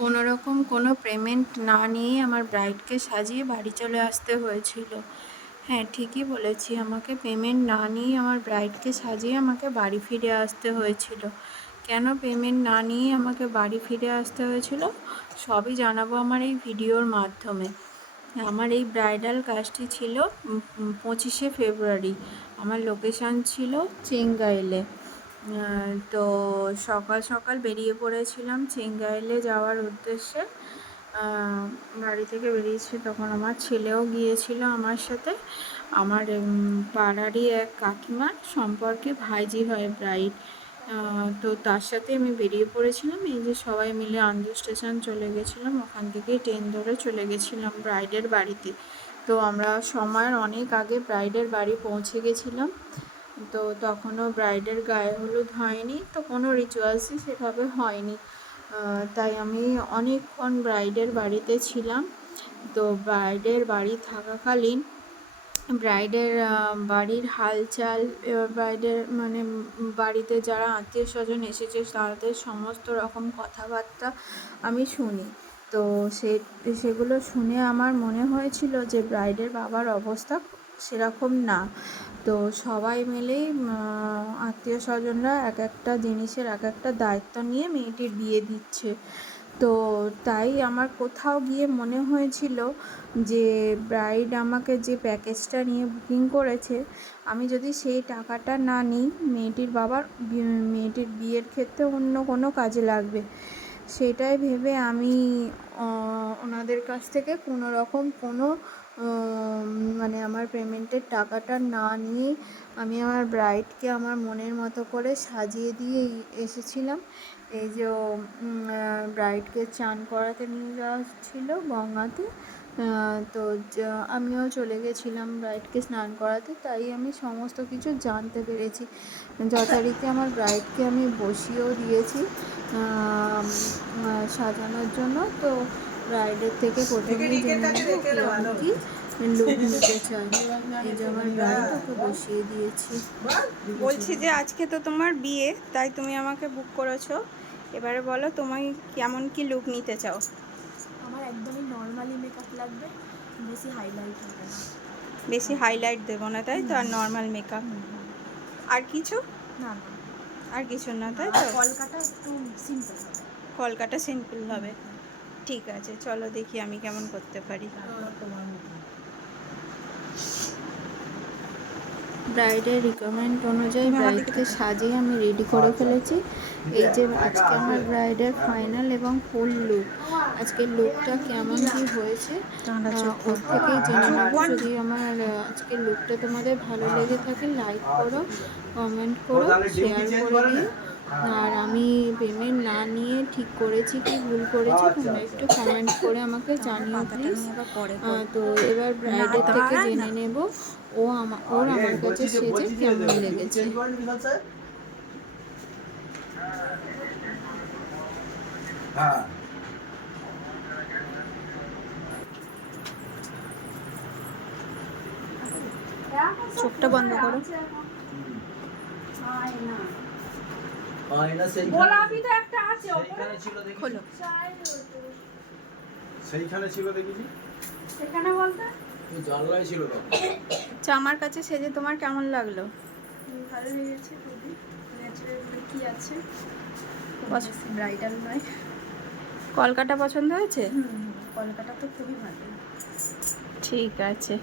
কোনো রকম কোনো পেমেন্ট না নিয়েই আমার ব্রাইডকে সাজিয়ে বাড়ি চলে আসতে হয়েছিল। হ্যাঁ, ঠিকই বলেছি, আমাকে পেমেন্ট না নিয়েই আমার ব্রাইডকে সাজিয়ে আমাকে বাড়ি ফিরে আসতে হয়েছিল। কেন পেমেন্ট না নিয়েই আমাকে বাড়ি ফিরে আসতে হয়েছিল সবই জানাবো আমার এই ভিডিওর মাধ্যমে। আমার এই ব্রাইডাল কাজটি ছিল 25শে ফেব্রুয়ারি। আমার লোকেশান ছিল চেঙ্গাইলে। তো সকাল সকাল বেরিয়ে পড়েছিলাম চেঙ্গাইলে যাওয়ার উদ্দেশ্যে। বাড়ি থেকে বেরিয়েছি, তখন আমার ছেলেও গিয়েছিল আমার সাথে। আমার পাড়ারই এক কাকিমার সম্পর্কে ভাইজি হয় ব্রাইড। তো তার সাথে আমি বেরিয়ে পড়েছিলাম। এই যে সবাই মিলে আন্দুল স্টেশন চলে গেছিলাম, ওখান থেকে ট্রেন ধরে চলে গেছিলাম ব্রাইডের বাড়িতে। তো আমরা সময়ের অনেক আগে ব্রাইডের বাড়ি পৌঁছে গেছিলাম। তো তখনও ব্রাইডের গায়ে হলুদ হয়নি, তো কোনো রিচুয়ালসই সেভাবে হয়নি। তাই আমি অনেকক্ষণ ব্রাইডের বাড়িতে ছিলাম। তো ব্রাইডের বাড়ি থাকাকালীন ব্রাইডের বাড়ির হালচাল, ব্রাইডের মানে বাড়িতে যারা আত্মীয় স্বজন এসেছে তাদের সমস্ত রকম কথাবার্তা আমি শুনি। তো সেগুলো শুনে আমার মনে হয়েছিল যে ব্রাইডের বাবার অবস্থা সেরকম না। তো সবাই মিলেই আত্মীয় স্বজনরা এক একটা জিনিসের এক একটা দায়িত্ব নিয়ে মেয়েটির বিয়ে দিচ্ছে। তো তাই আমার কোথাও গিয়ে মনে হয়েছিল যে ব্রাইড আমাকে যে প্যাকেজটা নিয়ে বুকিং করেছে, আমি যদি সেই টাকাটা না নিই মেয়েটির বাবার মেয়েটির বিয়ের ক্ষেত্রে অন্য কোনো কাজে লাগবে। সেটাই ভেবে আমি ওনাদের কাছ থেকে কোনো রকম কোনো মানে আমার পেমেন্টের টাকাটা না নিয়েই আমি আমার ব্রাইডকে আমার মনের মতো করে সাজিয়ে দিয়ে এসেছিলাম। এই যে ব্রাইডকে চান করাতে নিয়ে যাওয়া ছিল গঙ্গাতে। তো আমিও চলে গেছিলাম ব্রাইডকে স্নান করাতে, তাই আমি সমস্ত কিছু জানতে পেরেছি। যথারীতি আমার ব্রাইডকে আমি বসিয়েও দিয়েছি সাজানোর জন্য। তো ব্রাইডের থেকে প্রথমেই জেনে নেব কেমন কি লুক নিতে চাই। এই যে আমার ব্রাইড, ওকে বসিয়ে দিয়েছি। বলছি যে আজকে তো তোমার বিয়ে, তাই তুমি আমাকে বুক করেছো। এবারে বলো তোমায় কেমন কি লুক নিতে চাও। আমার একদমই নর্মালি মেকআপ লাগবে, বেশি হাইলাইট হবে না। বেশি হাইলাইট দেবো না, তাই তো? আর নর্মাল মেকআপ, আর কিছু না না, আর কিছু না, তাই আর তো? কলকাতা একটু সিম্পল হবে। কলকাতা সিম্পল হবে। ঠিক আছে, চলো দেখি আমি কেমন করতে পারি। ব্রাইডের রিকোয়ারমেন্ট অনুযায়ী ব্রাইডকে সাজিয়ে আমি রেডি করে ফেলেছি। এই যে আজকে আমার ব্রাইডের ফাইনাল এবং ফুল লুক। আজকের লুকটা কেমন কি হয়েছে ওর থেকেই জেনে নেব। যদি আমার আজকের লুকটা তোমাদের ভালো লেগে থাকে লাইক করো, কমেন্ট করো, শেয়ার করে দিও। আর আমি পেমেন্ট না নিয়ে ঠিক করেছি কি ভুল করেছি তোমরা একটু কমেন্ট করে আমাকে জানিও প্লিজ। তো এবার ব্রাইডের থেকে জেনে নেব ওর আমার কাছে সেজে কেমন লেগেছে। চোখটা বন্ধ করো। গোলাপি তো একটা আছে সেইখানে ছিল দেখি। খোলো। সেইখানে ছিল দেখেছি। সেখানে বলতে ওই জানলায় ছিল তো। আচ্ছা, আমার কাছে সেজে তোমার কেমন লাগলো? ভালো লেগেছে, খুবই ন্যাচারাল কি আছে, পছন্দ? ব্রাইডাল নয়। কলকাতা পছন্দ হয়েছে? কলকাতা তো খুবই ভালো। ঠিক আছে।